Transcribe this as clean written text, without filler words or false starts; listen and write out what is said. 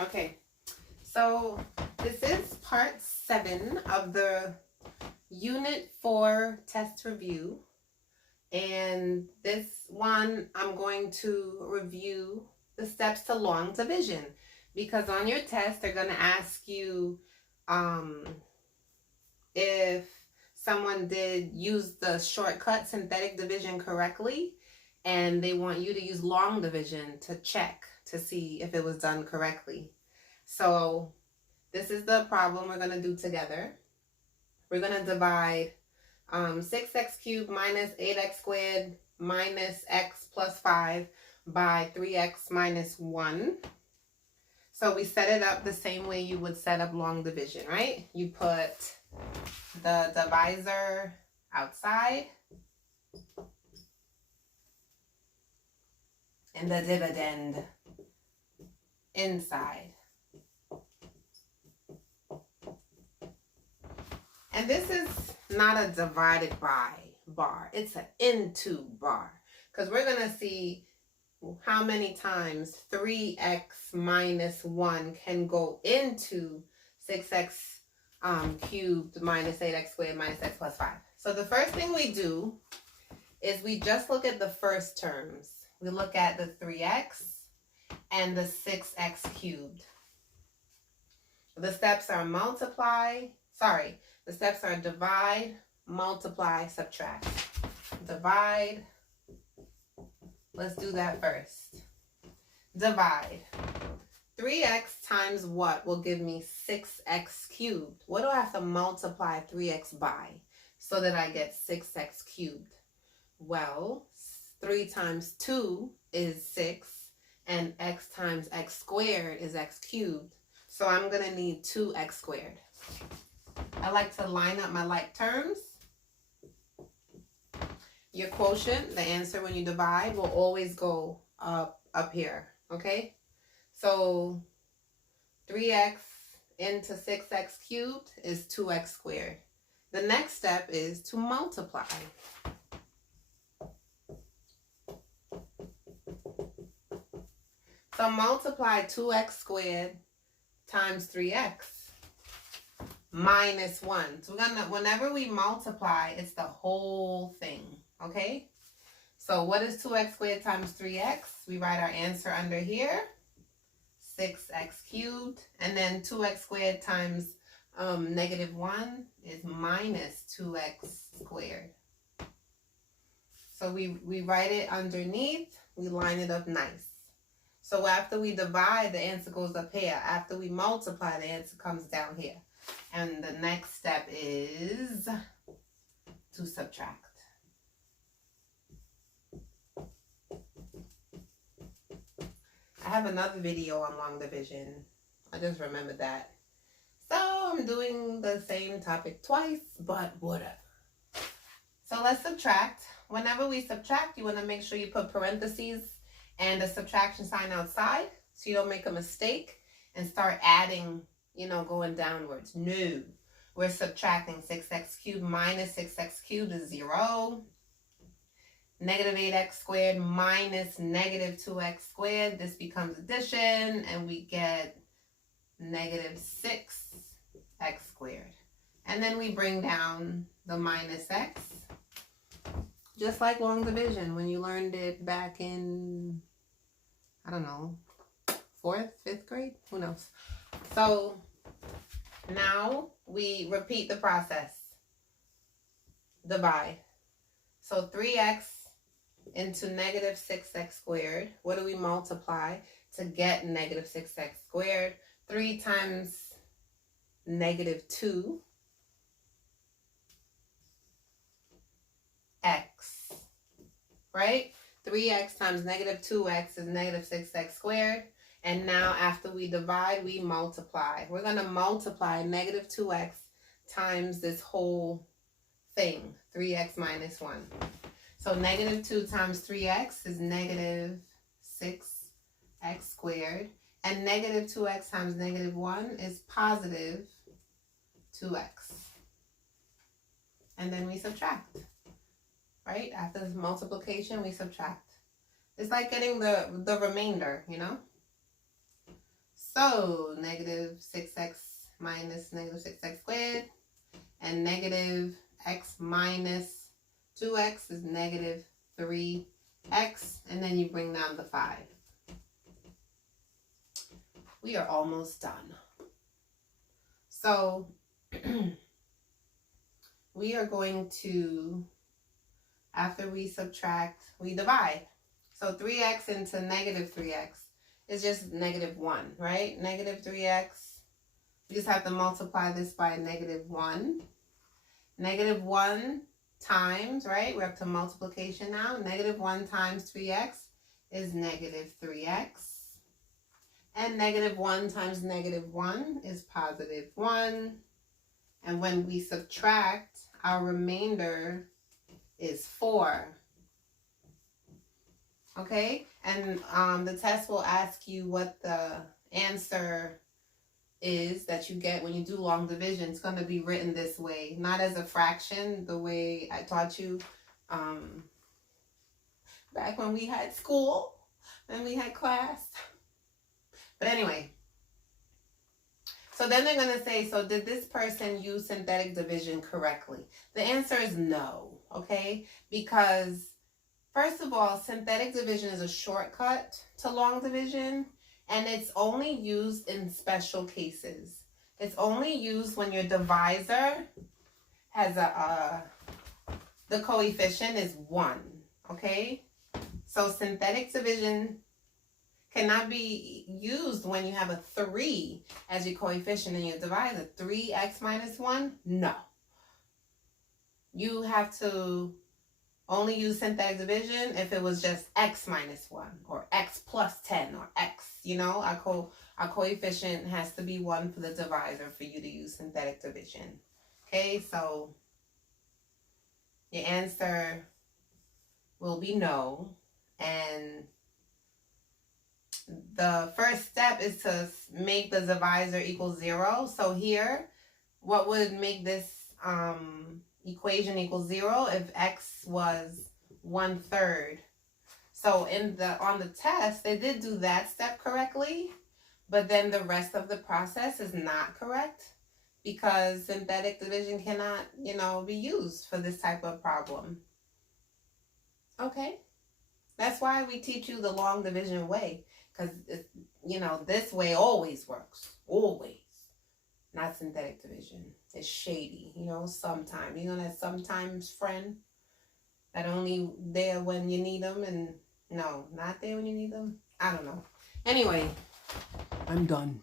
Okay, so this is part 7 of the Unit 4 test review. And this one, I'm going to review the steps to long division. Because on your test, they're going to ask you if someone did use the shortcut synthetic division correctly. And they want you to use long division to check to see if it was done correctly. So this is the problem we're going to do together. We're going to divide 6x cubed minus 8x squared minus x plus 5 by 3x minus 1. So we set it up the same way you would set up long division, right? You put the divisor outside and the dividend inside. And this is not a divided by bar. It's an into bar. Because we're going to see how many times 3x minus 1 can go into 6x cubed minus 8x squared minus x plus 5. So the first thing we do is we just look at the first terms. We look at the 3x and the 6x cubed. The steps are the steps are divide, multiply, subtract. Divide. Let's do that first. Divide. 3x times what will give me 6x cubed? What do I have to multiply 3x by so that I get 6x cubed? Well, 3 times 2 is 6, and x times x squared is x cubed. So I'm going to need 2x squared. I like to line up my like terms. Your quotient, the answer when you divide, will always go up here, okay? So 3x into 6x cubed is 2x squared. The next step is to multiply. So multiply 2x squared times 3x minus 1. So whenever we multiply, it's the whole thing, okay? So what is 2x squared times 3x? We write our answer under here, 6x cubed. And then 2x squared times negative 1 is minus 2x squared. So we write it underneath, we line it up nice. So after we divide, the answer goes up here. After we multiply, the answer comes down here. And the next step is to subtract. I have another video on long division. I just remembered that. So I'm doing the same topic twice, but whatever. So let's subtract. Whenever we subtract, you want to make sure you put parentheses and a subtraction sign outside so you don't make a mistake and start adding, going downwards. No, we're subtracting. 6x cubed minus 6x cubed is 0. Negative 8x squared minus negative 2x squared. This becomes addition, and we get negative 6x squared. And then we bring down the minus x. Just like long division when you learned it back in, I don't know, 4th, 5th grade? Who knows? So now we repeat the process. Divide. So 3x into negative 6x squared. What do we multiply to get negative 6x squared? 3 times negative 2x, right? 3x times negative 2x is negative 6x squared. And now after we divide, we multiply. We're going to multiply negative 2x times this whole thing, 3x minus 1. So negative 2 times 3x is negative 6x squared. And negative 2x times negative 1 is positive 2x. And then we subtract, right? After this multiplication, we subtract. It's like getting the remainder, So negative 6x minus negative 6x squared, and negative x minus 2x is negative 3x, and then you bring down the 5. We are almost done. So we are going to, after we subtract, we divide. So 3x into negative 3x is just negative 1, right? Negative 3x, we just have to multiply this by negative 1. Negative 1 times, right? We're up to multiplication now. Negative 1 times 3x is negative 3x. And negative 1 times negative 1 is positive 1. And when we subtract, our remainder is 4. Okay? And the test will ask you what the answer is that you get when you do long division. It's going to be written this way, not as a fraction, the way I taught you back when we had school, when we had class. But anyway, so then they're going to say, so did this person use synthetic division correctly? The answer is no, okay? Because first of all, synthetic division is a shortcut to long division, and it's only used in special cases. It's only used when your divisor has the coefficient is 1, okay? So synthetic division cannot be used when you have a 3 as your coefficient in your divisor. 3x minus 1? No. You have to only use synthetic division if it was just x minus 1 or x plus 10 or x. You know, our coefficient has to be 1 for the divisor for you to use synthetic division. Okay, so your answer will be no. And the first step is to make the divisor equal 0. So here, what would make this equation equal 0 if x was 1/3? So on the test, they did do that step correctly, but then the rest of the process is not correct because synthetic division cannot, be used for this type of problem. Okay? That's why we teach you the long division way. Because, this way always works. Always. Not synthetic division. It's shady, sometimes. That sometimes friend that only there when you need them and no, not there when you need them. I don't know. Anyway, I'm done.